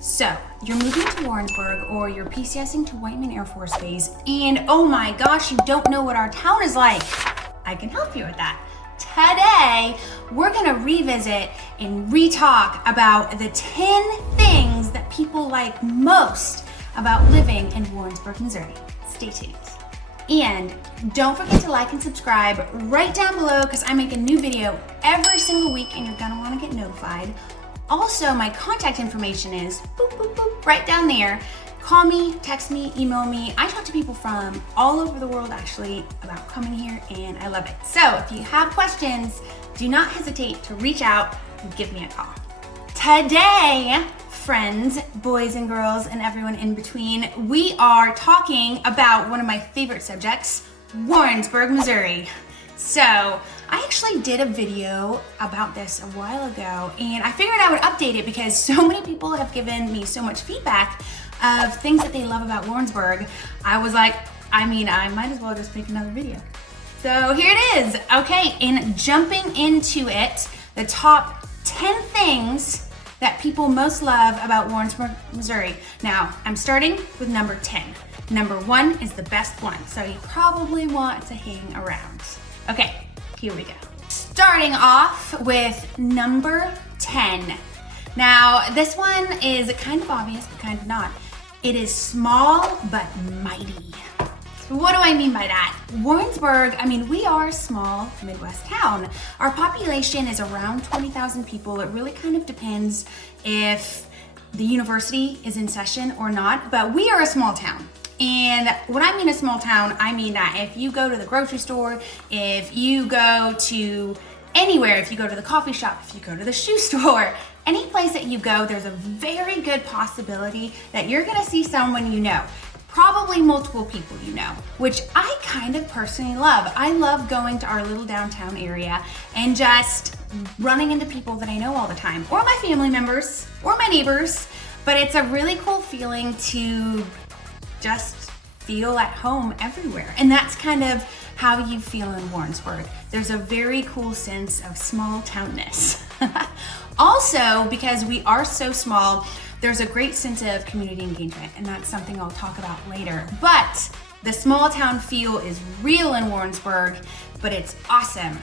So, you're moving to Warrensburg or you're PCSing to Whiteman Air Force Base, and oh my gosh, you don't know what our town is like. I can help you with that. Today, we're gonna revisit and re-talk about the 10 things that people like most about living in Warrensburg, Missouri. Stay tuned. And don't forget to like and subscribe right down below because I make a new video every single week and you're gonna wanna get notified. Also, my contact information is boop, boop, boop, right down there. Call me, text me, email me. I talk to people from all over the world actually about coming here and I love it. So if you have questions, do not hesitate to reach out and give me a call. Today, friends, boys and girls, and everyone in between, we are talking about one of my favorite subjects, Warrensburg, Missouri. So I actually did a video about this a while ago and I figured I would update it because so many people have given me so much feedback of things that they love about Warrensburg. I was like, I might as well just make another video. So here it is. Okay, and jumping into it, the top 10 things that people most love about Warrensburg, Missouri. Now, I'm starting with number 10. Number 1 is the best one, so you probably want to hang around. Okay, here we go. Starting off with number 10. Now, this one is kind of obvious, but kind of not. It is small, but mighty. So what do I mean by that? Warrensburg, we are a small Midwest town. Our population is around 20,000 people. It really kind of depends if the university is in session or not, but we are a small town. And when I mean a small town, I mean that if you go to the grocery store, if you go to anywhere, if you go to the coffee shop, if you go to the shoe store, any place that you go, there's a very good possibility that you're gonna see someone you know. Probably multiple people you know, which I kind of personally love. I love going to our little downtown area and just running into people that I know all the time, or my family members, or my neighbors, but it's a really cool feeling to just feel at home everywhere. And that's kind of how you feel in Warrensburg. There's a very cool sense of small townness. Also, because we are so small, there's a great sense of community engagement, and that's something I'll talk about later. But the small town feel is real in Warrensburg, but it's awesome.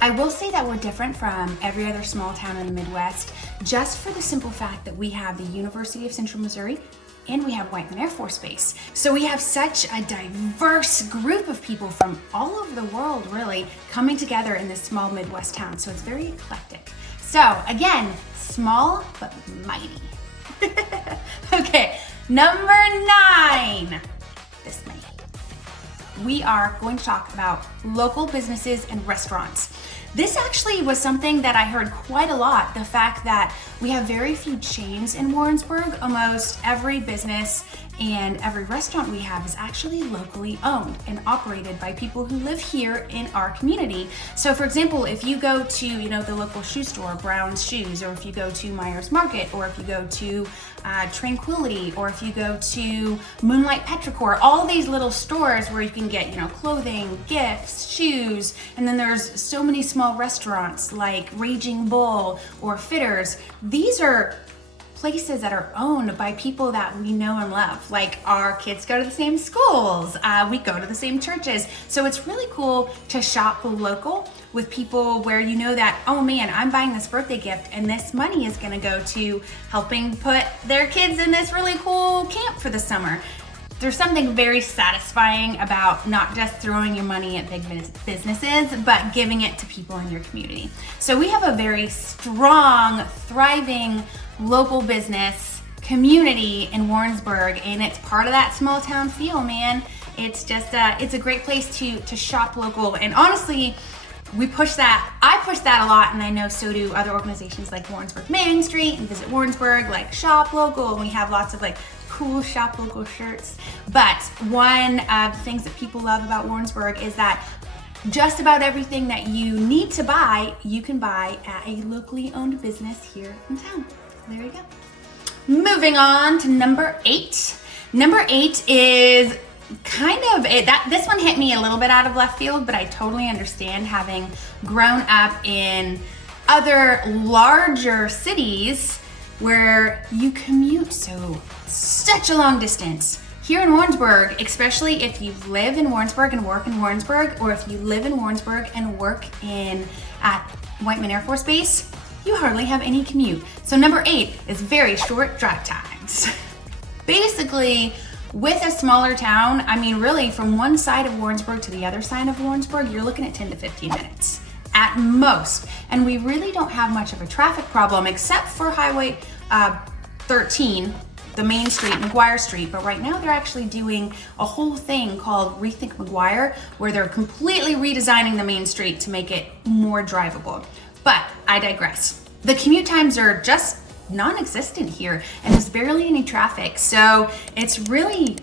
I will say that we're different from every other small town in the Midwest, just for the simple fact that we have the University of Central Missouri and we have Whiteman Air Force Base. So we have such a diverse group of people from all over the world, really, coming together in this small Midwest town. So it's very eclectic. So again, small but mighty. Okay, number 9. This might. We are going to talk about local businesses and restaurants. This actually was something that I heard quite a lot, the fact that we have very few chains in Warrensburg. Almost every business and every restaurant we have is actually locally owned and operated by people who live here in our community. So for example, if you go to the local shoe store, Brown's Shoes, or if you go to Myers Market, or if you go to Tranquility, or if you go to Moonlight Petrichor, all these little stores where you can get clothing, gifts, shoes, and then there's so many small restaurants like Raging Bull or Fitters. These are places that are owned by people that we know and love. Like our kids go to the same schools, we go to the same churches. So it's really cool to shop local with people where you know that, oh man, I'm buying this birthday gift and this money is gonna go to helping put their kids in this really cool camp for the summer. There's something very satisfying about not just throwing your money at big businesses, but giving it to people in your community. So we have a very strong, thriving local business community in Warrensburg, and it's part of that small town feel, man. It's just, it's a great place to shop local, and honestly, we push that. I push that a lot, and I know so do other organizations like Warrensburg Main Street and Visit Warrensburg, like Shop Local, and we have lots of cool Shop Local shirts. But one of the things that people love about Warrensburg is that just about everything that you need to buy, you can buy at a locally owned business here in town. So there you go. Moving on to number 8. Number 8 is kind of it. This one hit me a little bit out of left field, but I totally understand, having grown up in other larger cities. where you commute such a long distance. Here in Warrensburg, especially if you live in Warrensburg and work in Warrensburg, or if you live in Warrensburg and work at Whiteman Air Force Base, you hardly have any commute. So number 8 is very short drive times. Basically, with a smaller town, I mean really from one side of Warrensburg to the other side of Warrensburg, you're looking at 10 to 15 minutes at most. And we really don't have much of a traffic problem except for Highway 13, the main street, McGuire Street. But right now they're actually doing a whole thing called Rethink McGuire, where they're completely redesigning the main street to make it more drivable. But I digress. The commute times are just non-existent here, and there's barely any traffic. So it's really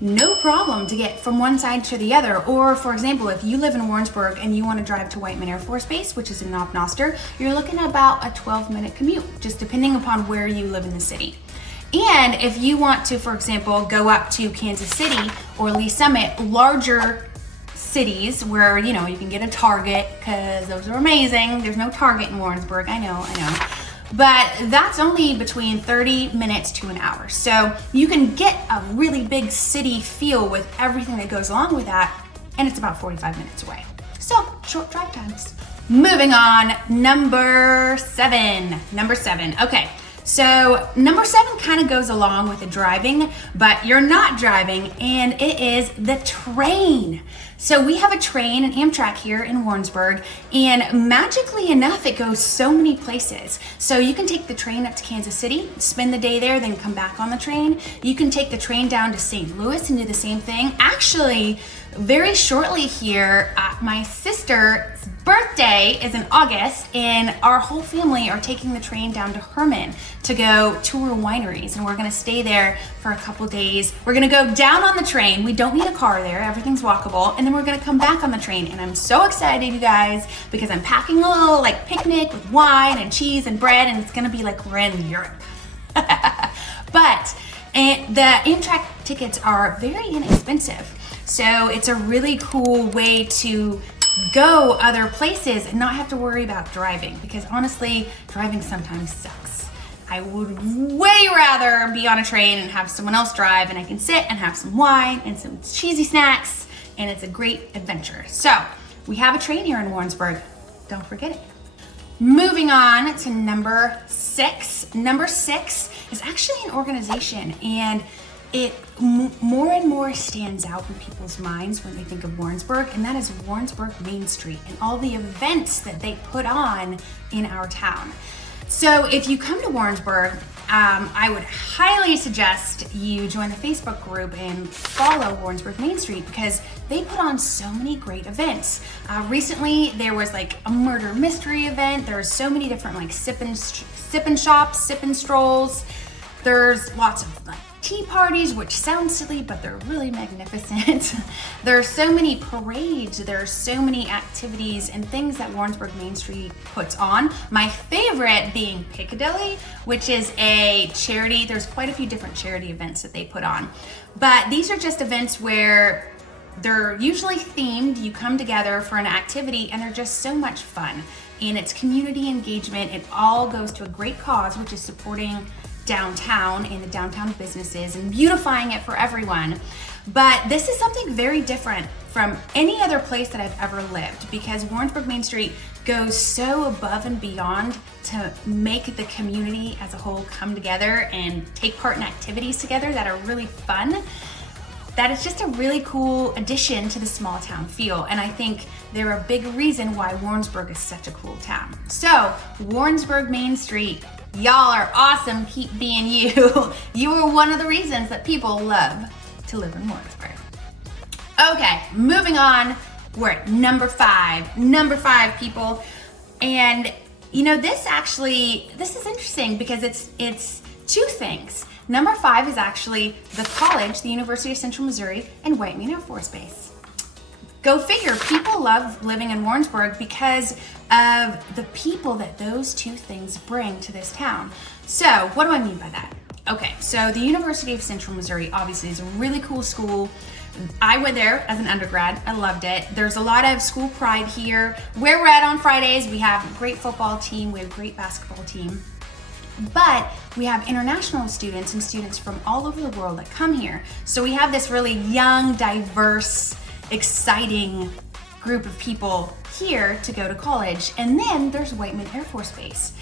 no problem to get from one side to the other. Or for example, if you live in Warrensburg and you want to drive to Whiteman Air Force Base, which is in Knob Noster, you're looking at about a 12-minute commute, just depending upon where you live in the city. And if you want to, for example, go up to Kansas City or Lee Summit, larger cities where, you know, you can get a Target, because those are amazing. There's no Target in Warrensburg, I know. But that's only between 30 minutes to an hour. So you can get a really big city feel with everything that goes along with that, and it's about 45 minutes away. So short drive times. Moving on, number seven. Okay. So number 7 kind of goes along with the driving, but you're not driving, and it is the train. So we have a train, an Amtrak here in Warrensburg, and magically enough, it goes so many places. So you can take the train up to Kansas City, spend the day there, then come back on the train. You can take the train down to St. Louis and do the same thing. Actually, very shortly here, my sister's birthday is in August, and our whole family are taking the train down to Herman to go tour wineries, and we're gonna stay there for a couple days. We're gonna go down on the train. We don't need a car there, everything's walkable, and then we're gonna come back on the train. And I'm so excited, you guys, because I'm packing a little like picnic with wine and cheese and bread, and it's gonna be like we're in Europe. But the Amtrak tickets are very inexpensive. So it's a really cool way to go other places and not have to worry about driving, because honestly, driving sometimes sucks. I would way rather be on a train and have someone else drive, and I can sit and have some wine and some cheesy snacks, and it's a great adventure. So we have a train here in Warrensburg. Don't forget it. Moving on to number 6. Number 6 is actually an organization, and it more and more stands out in people's minds when they think of Warrensburg, and that is Warrensburg Main Street and all the events that they put on in our town. So if you come to Warrensburg, I would highly suggest you join the Facebook group and follow Warrensburg Main Street, because they put on so many great events. Recently, there was like a murder mystery event. There are so many different like sip-and shops, sip-and strolls. There's lots of like tea parties, which sound silly, but they're really magnificent. There are so many parades, there are so many activities and things that Warrensburg Main Street puts on. My favorite being Piccadilly, which is a charity. There's quite a few different charity events that they put on. But these are just events where they're usually themed. You come together for an activity, and they're just so much fun. And it's community engagement. It all goes to a great cause, which is supporting downtown and the downtown businesses and beautifying it for everyone. But this is something very different from any other place that I've ever lived, because Warrensburg Main Street goes so above and beyond to make the community as a whole come together and take part in activities together that are really fun. That is just a really cool addition to the small town feel, and I think they're a big reason why Warrensburg is such a cool town. So, Warrensburg Main Street, y'all are awesome. Keep being you. You are one of the reasons that people love to live in Warrensburg. Okay, moving on. We're at number 5. Number 5, people. And you know, this is interesting because it's two things. Number 5 is actually the college, the University of Central Missouri, and Whiteman Air Force Base. Go figure, people love living in Warrensburg because of the people that those two things bring to this town. So, what do I mean by that? Okay, so the University of Central Missouri obviously is a really cool school. I went there as an undergrad. I loved it. There's a lot of school pride here. Where we're at on Fridays, we have a great football team, we have a great basketball team. But we have international students and students from all over the world that come here. So we have this really young, diverse, exciting group of people here to go to college. And then there's Whiteman Air Force Base.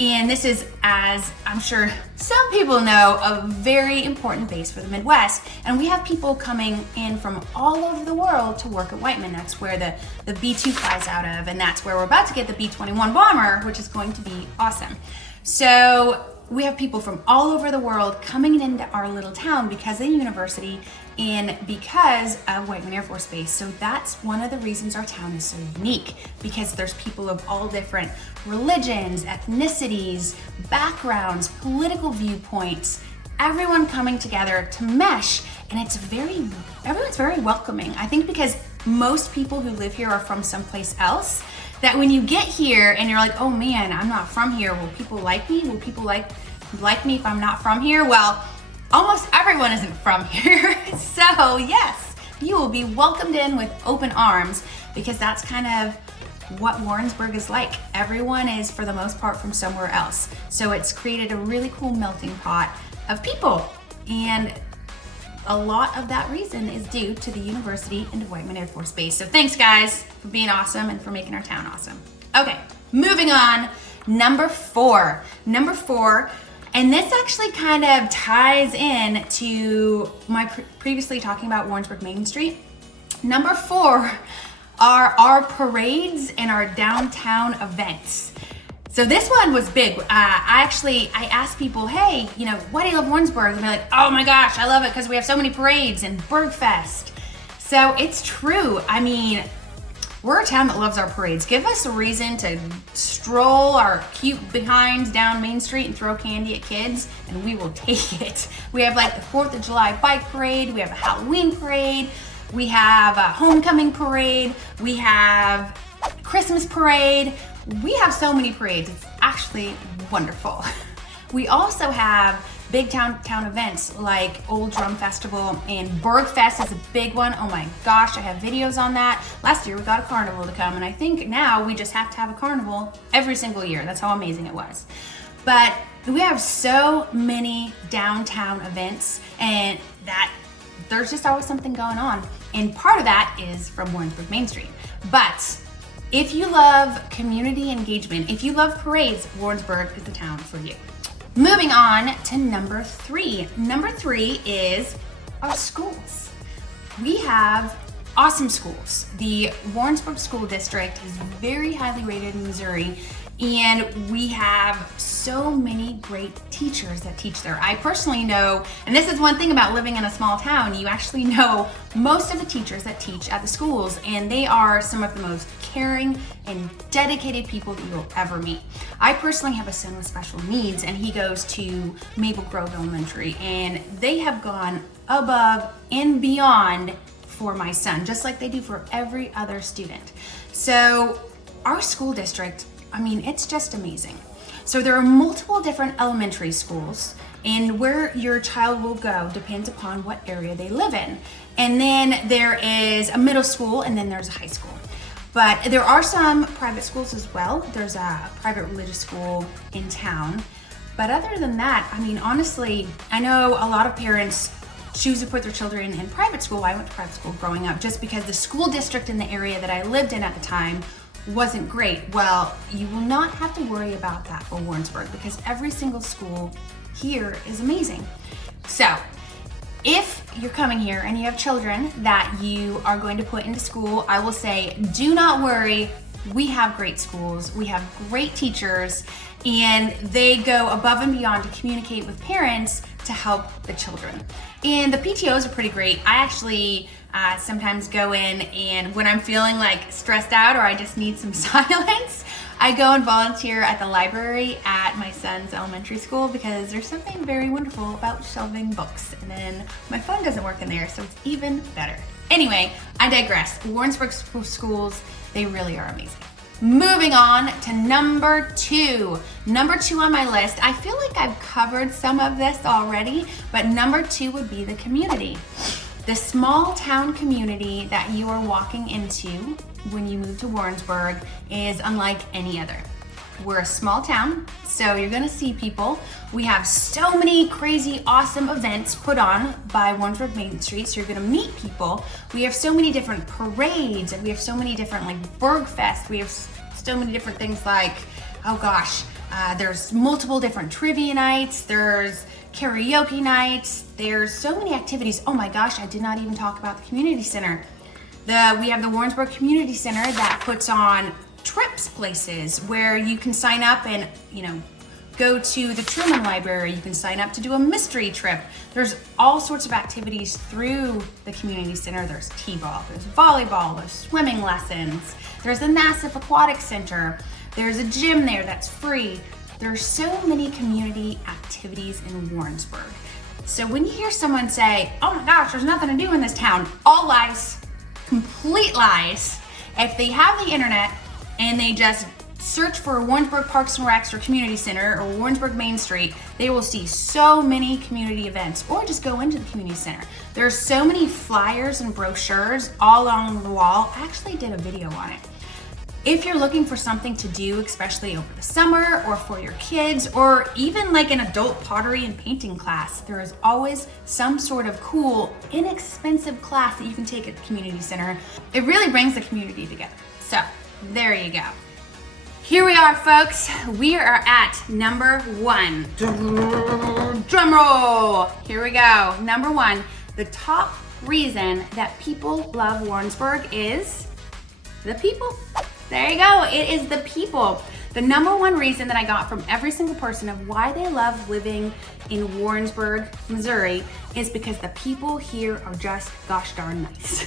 And this is, as I'm sure some people know, a very important base for the Midwest. And we have people coming in from all over the world to work at Whiteman. That's where the B-2 flies out of, and that's where we're about to get the B-21 bomber, which is going to be awesome. So we have people from all over the world coming into our little town because of the university and because of Whiteman Air Force Base. So that's one of the reasons our town is so unique, because there's people of all different religions, ethnicities, backgrounds, political viewpoints, everyone coming together to mesh, and everyone's very welcoming. I think because most people who live here are from someplace else, that when you get here and you're like, oh man, I'm not from here, will people like me? Will people like me if I'm not from here? Well, almost everyone isn't from here. So yes, you will be welcomed in with open arms, because that's kind of what Warrensburg is like. Everyone is, for the most part, from somewhere else. So it's created a really cool melting pot of people. And a lot of that reason is due to the university and to Whiteman Air Force Base. So thanks guys for being awesome and for making our town awesome. Okay, moving on. Number four, and this actually kind of ties in to my previously talking about Warrensburg Main Street. Number 4 are our parades and our downtown events. So this one was big. I asked people, hey, why do you love Warrensburg? And they're like, oh my gosh, I love it because we have so many parades and Bergfest. So it's true. I mean, we're a town that loves our parades. Give us a reason to stroll our cute behinds down Main Street and throw candy at kids, and we will take it. We have like the 4th of July bike parade, we have a Halloween parade, we have a homecoming parade, we have Christmas parade. We have so many parades. It's actually wonderful. We also have big town events like Old Drum Festival, and Bergfest is a big one. Oh my gosh, I have videos on that. Last year we got a carnival to come, and I think now we just have to have a carnival every single year. That's how amazing it was. But we have so many downtown events, and that there's just always something going on. And part of that is from Warrensburg Main Street. But if you love community engagement, if you love parades, Warrensburg is the town for you. Moving on to number 3. Number 3 is our schools. We have awesome schools. The Warrensburg School District is very highly rated in Missouri, and we have so many great teachers that teach there. I personally know, and this is one thing about living in a small town, you actually know most of the teachers that teach at the schools, and they are some of the most caring and dedicated people that you'll ever meet. I personally have a son with special needs, and he goes to Maple Grove Elementary, and they have gone above and beyond for my son, just like they do for every other student. So our school district, I mean, it's just amazing. So there are multiple different elementary schools, and where your child will go depends upon what area they live in. And then there is a middle school, and then there's a high school. But there are some private schools as well. There's a private religious school in town. But other than that, I mean, honestly, I know a lot of parents choose to put their children in private school. I went to private school growing up just because the school district in the area that I lived in at the time wasn't great. Well, you will not have to worry about that for Warrensburg because every single school here is amazing. So if you're coming here and you have children that you are going to put into school, I will say, do not worry. We have great schools, we have great teachers, and they go above and beyond to communicate with parents to help the children. And the PTOs are pretty great. I actually sometimes go in, and when I'm feeling like stressed out or I just need some silence, I go and volunteer at the library at my son's elementary school because there's something very wonderful about shelving books. And then my phone doesn't work in there, so it's even better. Anyway, I digress. Warrensburg schools, they really are amazing. Moving on to number 2. Number 2 on my list. I feel like I've covered some of this already, but number 2 would be the community. The small town community that you are walking into when you move to Warrensburg is unlike any other. We're a small town, so you're gonna see people. We have so many crazy, awesome events put on by Warrensburg Main Street, so you're gonna meet people. We have so many different parades, and we have so many different, like Bergfest. We have so many different things like, oh gosh, there's multiple different trivia nights, there's karaoke nights, there's so many activities. Oh my gosh, I did not even talk about the community center. We have the Warrensburg Community Center that puts on trips places where you can sign up and, go to the Truman Library. You can sign up to do a mystery trip. There's all sorts of activities through the community center. There's t-ball, there's volleyball, there's swimming lessons. There's the massive aquatic center. There's a gym there that's free. There's so many community activities in Warrensburg. So when you hear someone say, oh my gosh, there's nothing to do in this town, all lies, complete lies. If they have the internet and they just search for Warrensburg Parks and Recs or Community Center or Warrensburg Main Street, they will see so many community events, or just go into the community center. There's so many flyers and brochures all along the wall. I actually did a video on it. If you're looking for something to do, especially over the summer or for your kids, or even like an adult pottery and painting class, there is always some sort of cool, inexpensive class that you can take at the community center. It really brings the community together. So there you go. Here we are, folks. We are at number 1. Drum roll. Here we go. Number 1, the top reason that people love Warrensburg is the people. There you go. It is the people. The number 1 reason that I got from every single person of why they love living in Warrensburg, Missouri, is because the people here are just gosh darn nice.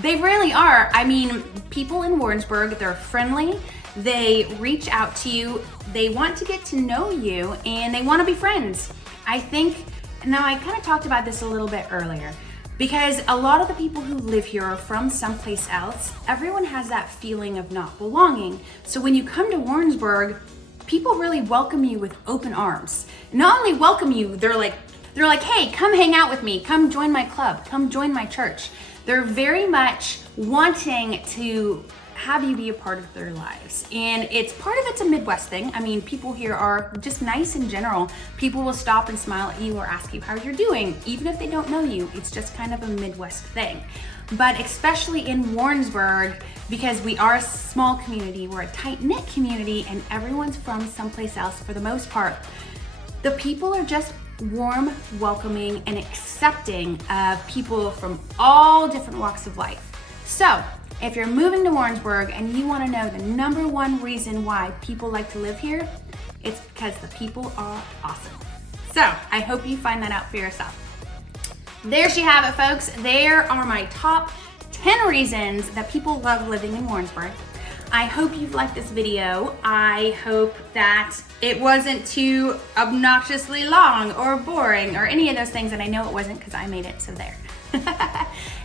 They really are. I mean, people in Warrensburg, they're friendly. They reach out to you. They want to get to know you, and they want to be friends. I think, now I kind of talked about this a little bit earlier, because a lot of the people who live here are from someplace else. Everyone has that feeling of not belonging. So when you come to Warrensburg, people really welcome you with open arms. Not only welcome you, they're like, hey, come hang out with me. Come join my club. Come join my church. They're very much wanting to have you be a part of their lives. And it's a Midwest thing. I mean, people here are just nice in general. People will stop and smile at you or ask you how you're doing, even if they don't know you. It's just kind of a Midwest thing. But especially in Warrensburg, because we are a small community, we're a tight-knit community, and everyone's from someplace else for the most part, the people are just warm, welcoming, and accepting of people from all different walks of life. So, if you're moving to Warrensburg and you want to know the number 1 reason why people like to live here, it's because the people are awesome. So, I hope you find that out for yourself. There you have it, folks. There are my top 10 reasons that people love living in Warrensburg. I hope you've liked this video. I hope that it wasn't too obnoxiously long or boring or any of those things, and I know it wasn't because I made it, so there.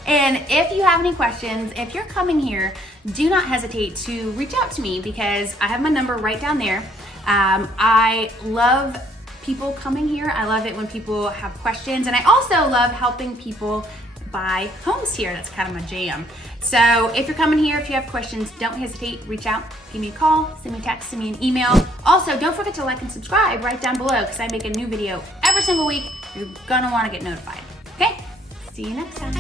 And if you have any questions, if you're coming here, do not hesitate to reach out to me, because I have my number right down there. I love people coming here. I love it when people have questions, and I also love helping people buy homes here. That's kind of my jam. So if you're coming here, if you have questions, don't hesitate, reach out, give me a call, send me a text, send me an email. Also, don't forget to like and subscribe right down below, because I make a new video every single week. You're gonna want to get notified. Okay? See you next time.